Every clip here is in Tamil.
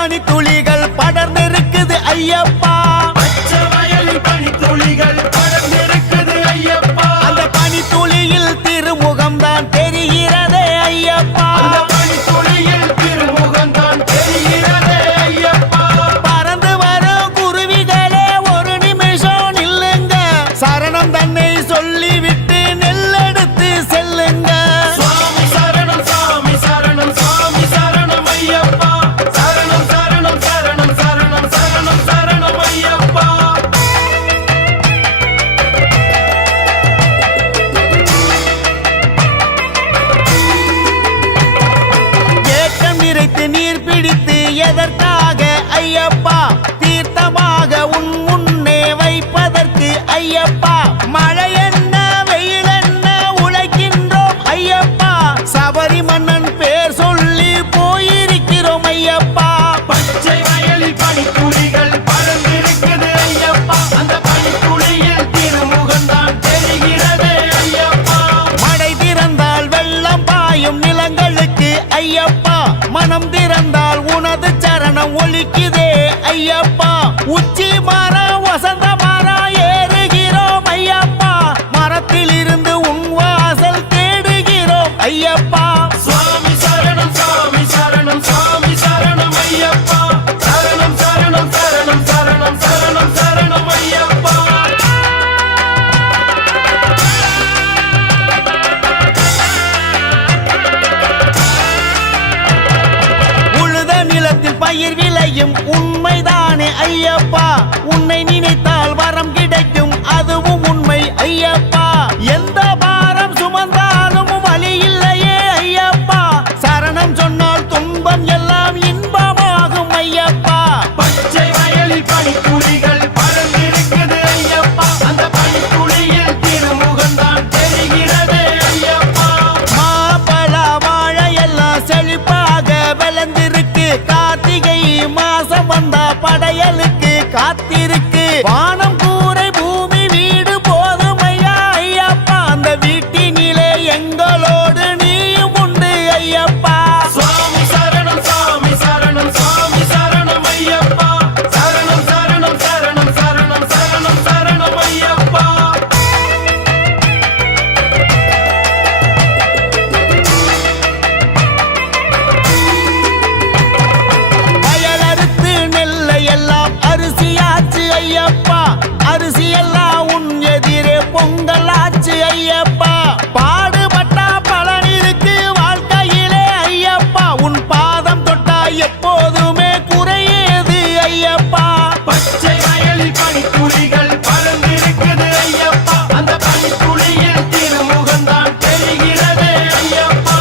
பனித்துளிகள் படர்ந்திருக்குது ஐயப்பா. பச்சை வயலில் பனித்துளிகள் படர்ந்திருக்குது ஐயப்பா. அந்த பனித்துளியில் திருமுகம்தான் தெரிகிறதே ஐயப்பா. அந்த பனித்துளியில் திருமுகம்தான் தெரிகிறதே ஐயப்பா. பறந்து வரும் குருவிகளே ஒரு நிமிஷம் நில்லுங்க. சரணம் தன்னை சொல்லிவிட்டு நெல்லெடுத்து செல்லுங்க. சுவாமி சரணம் சாமி சரணம் சாமி சரணம் ஐயப்பா. சரணம் சரணம் சரணம் சரணம் சரணம் சரணம் ஐயப்பா. ஏக்கம் நிறைத்து நீர் பிடித்து எதற்காக ஐயப்பா? தீர்த்தமாக உன் முன்னே வைப்பதற்கு ஐயப்பா. மழை என்ன வெயில் என்ன உழைக்கின்றோம் ஐயப்பா. சபரி மன்னன் பேர் சொல்லி போயிருக்கிறோம் ஐயப்பா. பச்சை வயலில் பனித்துளிகள் படர்ந்திருக்குது ஐயப்பா. அந்த பனித்துளியில் திருமுகம்தான் தெரிகிறதே ஐயப்பா. மழை திறந்தால் வெள்ளம் பாயும் நிலங்களுக்கு ஐயப்பா. மனம் திறந்தால் உனது சரணம் ஒலிக்குதே ஐயப்பா. உச்சி மரம் வசந்த மரம் ஏறுகிறோம் ஐயப்பா. மரத்தில் இருந்து உன் வாசல் தேடுகிறோம் ஐயப்பா. சுவாமி சரணம் சாமி சரணம் சாமி சரணம் ஐயப்பா. சரணம் சரணம் சரணம் சரணம் சரணம் சரணம் ஐயப்பா. உழுத நிலத்தில் பயிர் விளையும் உண்மைதானே ஐயப்பா. உன்னை நினைத்தால் வரம் கிடைக்கும் அதுவும் உண்மை ஐயப்பா. எந்த பாரம் சுமந்தாலும் வலி இல்லையே ஐயப்பா. சரணம் சொன்னால் துன்பம் எல்லாம் இன்பமாகும் ஐயப்பா. பச்சை வயலில் பனித்துளிகள் படர்ந்திருக்குது ஐயப்பா. அந்த பனித்துளியில் திருமுகம்தான் தெரிகிறதே ஐயப்பா. மாப்பழ வாழையெல்லாம் செழிப்பாக விளைந்திருக்கு. கார்த்திகை மாசம் வந்தா படையலுக்கு காத்திருக்கு. வானம் கூரை பூமி வீடு போதும் ஐயா ஐயப்பா. அந்த வீட்டினிலே எங்களோடு நீயும் உண்டு ஐயப்பா. சுவாமி சரணம் சாமி சரணம் சாமி சரணம் ஐயப்பா. சரணம் சரணம் சரணம் சரணம் சரணம் சரணம் ஐயப்பா. வயலறுத்து நெல்லை எல்லாம் அரிசியாச்சு ஐயப்பா. அரிசி எல்லாம் உன் எதிரே பொங்கலாச்சு ஐயப்பா. பாடுபட்டா பலன் இருக்கு வாழ்க்கையிலே ஐயப்பா. உன் பாதம் தொட்டா எப்போதுமே குறையேது ஐயப்பா. பச்சை வயலில் பனித்துளிகள் படர்ந்திருக்குது ஐயப்பா. அந்த பனித்துளியில் திருமுகம்தான் தெரிகிறதே ஐயப்பா.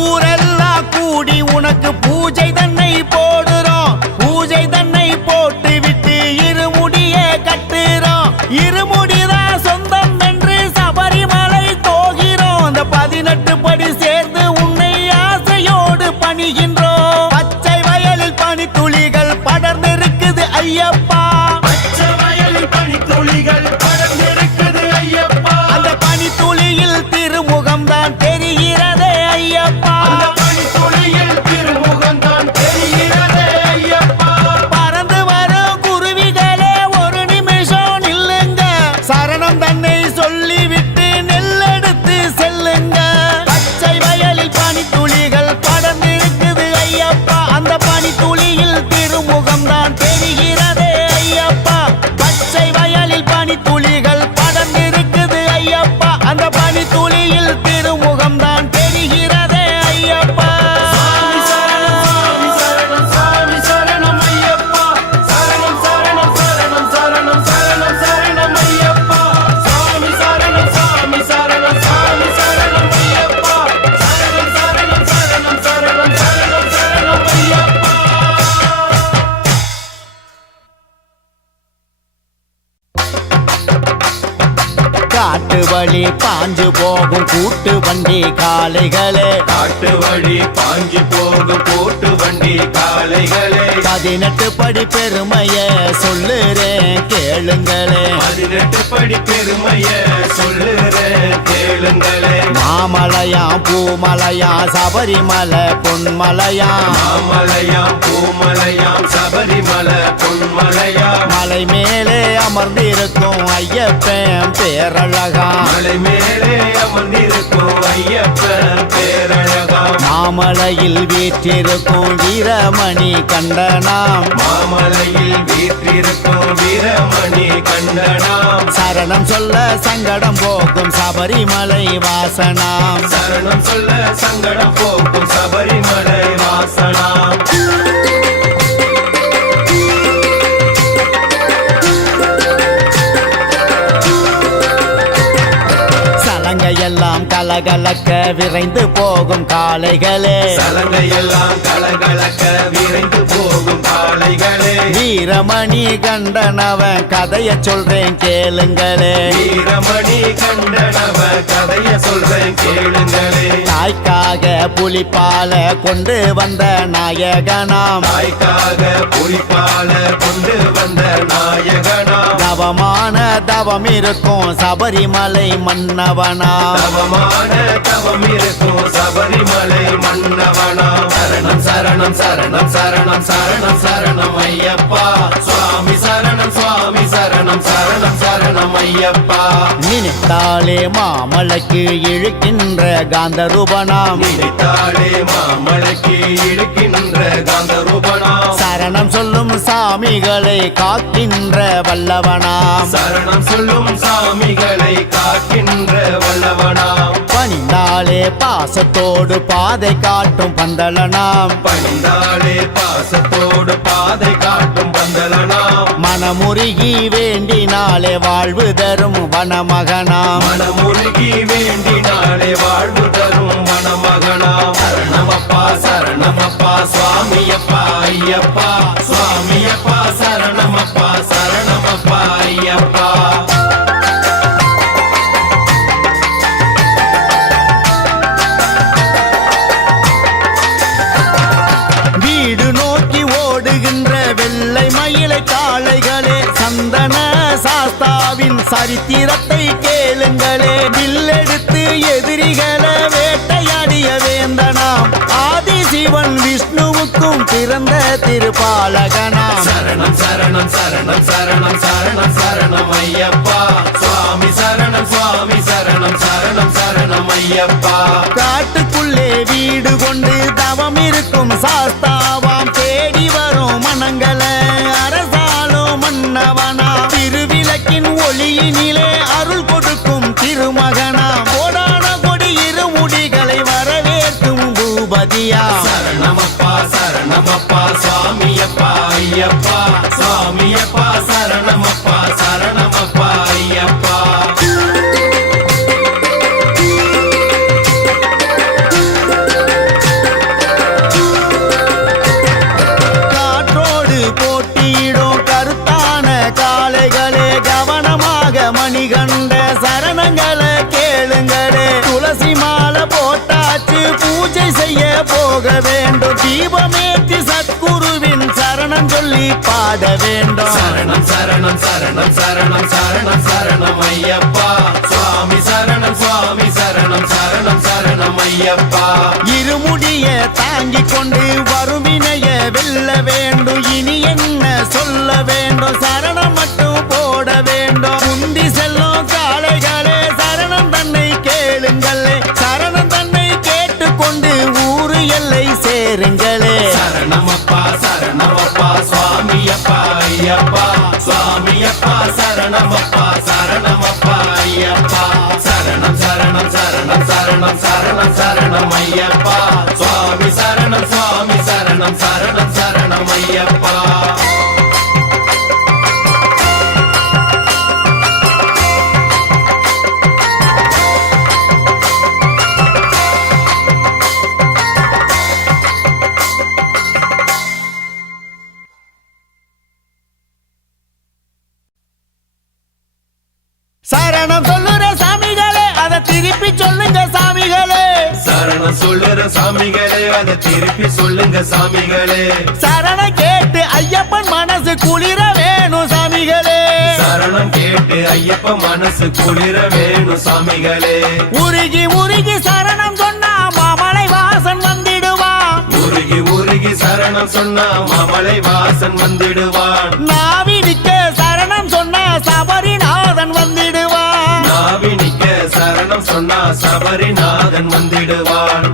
ஊரெல்லாம் கூடி உனக்கு பூஜை தன்னை போடுறோம். பூஜை தன்னை போட்டு விட்டு இருமுடியே கட்டுறோம். இருமுடிதான் சொந்தம் என்று சபரிமலை போகிறோம். அந்த 18 படி சேர்ந்து உன்னை ஆசையோடு பணிகின்றோம். பச்சை வயலில் பனித்துளிகள் படர்ந்திருக்குது ஐயப்பா. பச்சை வயலில் பனித்துளிகள் படர்ந்திருக்குது ஐயப்பா. அந்த பனித்துளியில் திருமுகம்தான் தெரிகிறதே ஐயப்பா. அந்த பனித்துளியில் திருமுகம்தான் தெரிகிறதே ஐயப்பா. பறந்து வரும் குருவிகளே ஒரு நிமிஷம் நில்லுங்க. சரணம் தன்னை சொல்லிவிட்டு நெல்லெடுத்து செல்லுங்க. பச்சை வயலில் பனித்துளிகள் படர்ந்திருக்குது ஐயப்பா. அந்த பனித்துளியில் திருமுகம்தான் தெரிகிறதே ஐயப்பா. பச்சை வயலில் பனித்துளிகள் படர்ந்திருக்குது ஐயப்பா. அந்த பனித்துளியில் திருமுகம்தான் தெரிகிறதே ஐயப்பா. சாமி சரணம் சாமி சரணம் சாமி சரணம் ஐயப்பா. சரணம் சரணம் சரணம் சரணம் சரணம் சரணம் ஐயப்பா. சாமி சரணம் சாமி சரணம் சாமி சரணம் ஐயப்பா. சரணம் சரணம் சரணம் சரணம் சரணம் சரணம் ஐயப்பா. காட்டு வழி பாஞ்சு போகும் கூட்டு வண்டி காளைகளே. காட்டு வழி பாஞ்சு போகும் கூட்டு வண்டி காளைகளே. 18 படி பெருமைய சொல்லுறேன் கேளுங்களே. 18 படி பெருமைய சொல்லுறேன் கேளுங்களே. மலையா மலை மேலே அமர்ந்திருக்கும் ஐயப்பன் பேரழகா மலை மேலே அமர்ந்திருக்கும் ஐயப்பன் பேரழகா மாமலையில் வீற்றிருக்கும் வீரமணி கண்டனாம் மாமலையில் வீற்றிருக்கும் வீரமணி கண்டனாம் சரணம் சொல்ல சங்கடம் போக்கும் சபரிமலை வாசனாம் சரணம் சொல்ல சங்கடம் போக்கும் சபரிமலை வாசனாம் சலங்கையெல்லாம் கலகலக்க விரைந்து போகும் காளைகளே சலங்கையெல்லாம் கலகலக்க விரைந்து போகும் காளைகளே வீரமணி கண்டனவன் கதைய சொல்றேன் கேளுங்களே வீரமணி கண்டனவ கதைய சொல்றேன் கேளுங்களே தாய்க்காக புலிப்பால கொண்டு வந்த நாயகனாம் தாய்க்காக புலிப்பால கொண்டு வந்த நாயகனாம் தவமான தவம் இருக்கும் சபரிமலை மன்னவனாம் தவமான தவம் இருக்கும் சபரிமலை மன்னவனாம் சரணம் சரணம் சரணம் சரணம் சரணம் சரணம் ஐயப்பா சுவாமி சரணம் சுவாமி சரணம் சரணம் சரணம் ஐயப்பா நினைத்தாலே மாமலைக்கு இழுக்கின்ற காந்தரூபனாம் நினைத்தாலே மாமலைக்கு இழுக்கின்ற காந்தரூபனாம் சரணம் சொல்லும் சாமிகளை காக்கின்ற வல்லவனாம் சரணம் சொல்லும் சாமிகளை காக்கின்ற வல்லவனாம் பணிந்தாலே பாசத்தோடு பாதை காட்டும் பந்தலனாம் பணிந்தாலே பாசத்தோடு பாதை காட்டும் பந்தலனாம் மனமுருகி வேண்டினாலே வாழ்வு தரும் வனமகனாம் மனமுருகி வேண்டினாலே வாழ்வு தரும் மணமகனாம் சரணமப்பா சரணமப்பா சுவாமியப்பா ஐயப்பா சுவாமியப்பா சரணமப்பா சரணமப்பா ஐயப்பா வீடு நோக்கி ஓடுகின்ற வெள்ளை மயிலை காளைகளே சந்தன சாஸ்தாவின் சரித்திரத்தை கேளுங்களே வில்லெடுத்து எதிரிகளை வேட்டையாடிய வேந்தனாம் ஆதிசிவன் விஷ்ணுவுக்கும் பிறந்த திருப்பாலகனாம் சரணம் சரணம் சரணம் சரணம் சரணம் சரணம் ஐயப்பா சுவாமி சரணம் சுவாமி சரணம் சரணம் சரணம் ஐயப்பா காட்டுக்குள்ளே வீடு கொண்டு தவம் இருக்கும் சாஸ்தாவாம் தேடி வரும் மனங்களை அரசாலும் மன்னவனா திருவிளக்கின் ஒளியினிலே அருள் கொடுக்கும் திருமகனா கோடான கொடி இருமுடிகளை வரவேற்கும் பூபதியா சரணமப்பா சரணமப்பா சுவாமியப்பா ஐயப்பா சுவாமியப்பா சரணமப்பா சரணமப்பா ஐயப்பா காற்றோடு போட்டியிடும் கருத்தான காளைகளே கவனமாக மணிகண்ட சரணங்களை கேளுங்களே துளசி மாலை போட்டாச்சு பூஜை செய்ய போக வேண்டும் தீபமேற்றி சத்குருவின் சரணம் சொல்லி பாட வேண்டும் சரணம் சரணம் சரணம் சரணம் சரணம் சரணம் ஐயப்பா சுவாமி சரணம் சுவாமி சரணம் சரணம் சரணம் ஐயப்பா இருமுடிய தாங்கிக் கொண்டு வருவினைய வெல்ல வேண்டும் இனி என்ன சொல்ல வேண்டும் சரணம் மட்டும் போட வேண்டும் முந்தி செல்லும் காளைகளே சரணம் தன்னை கேளுங்களே சரணம் தன்னை கேட்டுக்கொண்டு ஊரு எல்லை சேருங்களே சரணமப்பா சரணமப்பா சுவாமியப்பா ஐயப்பா சுவாமியப்பா சரணமப்பா சரணமப்பா ஐயப்பா சரணம் சரணம் சரணம் சரணம் சரணம் சரணம் ஐயப்பா சுவாமி சரணம் சுவாமி சரணம் சரணம் சரணம் ஐயப்பா சரணம் சொல்லுற சாமிகளே அதை திருப்பி சொல்லுங்க சாமிகளே சரணம் சொல்லுற சாமிகளே அதை திருப்பி சொல்லுங்க சாமிகளே சரணம் கேட்டு ஐயப்பன் மனசு குளிர வேணும் சாமிகளே சரணம் கேட்டு ஐயப்ப மனசு குளிர வேணும் சாமிகளே உருகி உருகி சரணம் சொன்னா மாமலை வாசன் வந்திடுவான் உருகி உருகி உருகி சரணம் சொன்னா மாமலை வாசன் வந்திடுவான் நாவினிக்க சரணம் சொன்ன சபரிநாதன் வந்திடுவான் நாவினிக்க சரணம் சொன்னா சபரிநாதன் வந்திடுவான்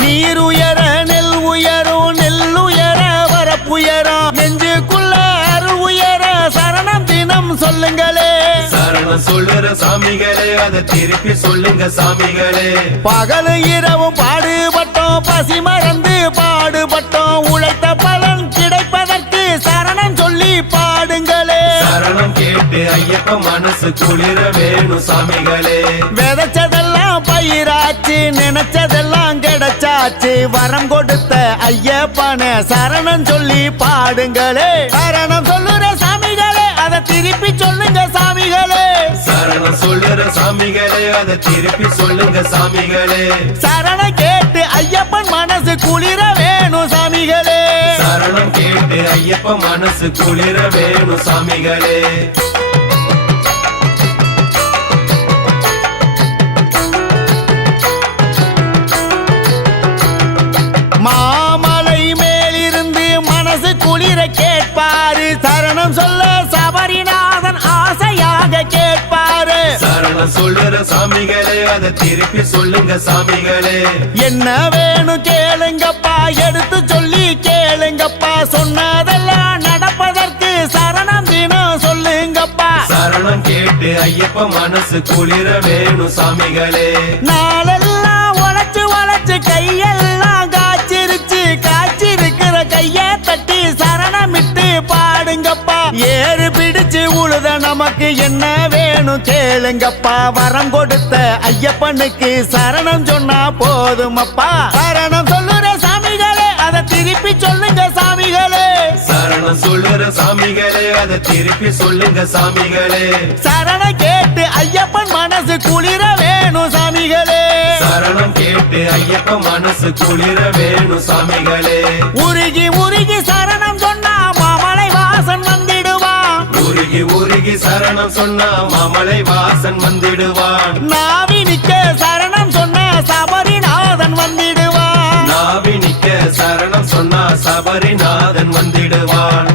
நீர் உயர நெல் உயரும் நெல் உயர வரப்புயரும் நெஞ்சுக்குள்ள அருள் உயர சரணம் தினம் சொல்லுங்களே சரணம் சொல்லுற சாமிகளே அதை திருப்பி சொல்லுங்க சாமிகளே பகல் இரவும் பாடுபட்டோம் பசி மறந்து பாடுபட்டோம் உழைத்த பலன் கிடைப்பதற்கு சரணம் சொல்லி பாடுங்களே சரணம் கேட்டு ஐயப்ப மனசு குளிர வேணும் சாமிகளே விதைச்சதெல்லாம் பயிராச்சு நினைச்சதெல்லாம் கிடைச்சாச்சு வரம் கொடுத்த ஐயப்பன சரணம் சொல்லி பாடுங்களே சரணம் சொல்லுற சாமிகளே அதை திருப்பி சொல்லுங்க சாமிகளே சரணம் சொல்லுற சாமிகளே அதை திருப்பி சொல்லுங்க சாமிகளே சரணம் கேட்டு ஐயப்பன் மனசு குளிர வேணும் சாமிகளே சரணம் கேட்டு ஐயப்ப மனசு குளிர வேணும் சாமிகளே மாமலை மேலிருந்து மனசு குளிர கேட்பாரு சரணம் சொல்ல சபரிநாதன் ஆசையாக கேட்பாரு சரணம் சொல்லுற சாமிகளே அதை திருப்பி சொல்லுங்க சாமிகளே என்ன வேணும் கேளுங்கப்பா எடுத்து சொல்லி கேளுங்கப்பா சொன்னதெல்லாம் நடப்பதற்கு சரணம் தினம் சொல்லுங்கப்பா சரணம் கேட்டு ஐயப்ப மனசு குளிர வேணும் சாமிகளே நாளெல்லாம் உழைச்சு உழைச்சு கையெல்லாம் காய்ச்சிருக்கிற கைய தட்டி சரணமிட்டு பாடுங்கப்பா ஏறு பிடிச்சு உழுத நமக்கு என்ன வேணும் கேளுங்கப்பா வரம் கொடுத்த ஐயப்பனுக்கு சரணம் சொன்னா போதுமப்பா சரணம் சொல்லுற சாமிகளே அதை திருப்பி சொல்லுங்க சாமிகளே சரணம் சொல்லுற சாமிகளே அதை திருப்பி சொல்லுங்க சாமிகளே சரணம் கேட்டு ஐயப்பன் மனசு குளிர வேணும் சாமிகளே சரணம் கேட்டு ஐயப்ப மனசு குளிர வேணும் சாமிகளே உருகி உருகி சரணம் சொன்னா மாமலை வாசன் வந்திடுவான் உருகி உருகி சரணம் சொன்னா மாமலை வாசன் வந்திடுவான் நாவினிக்க சரணம் சொன்ன சபரிநாதன் வந்திடுவான் நாவினிக்க சரணம் சொன்னா சபரிநாதன் வந்திடுவான்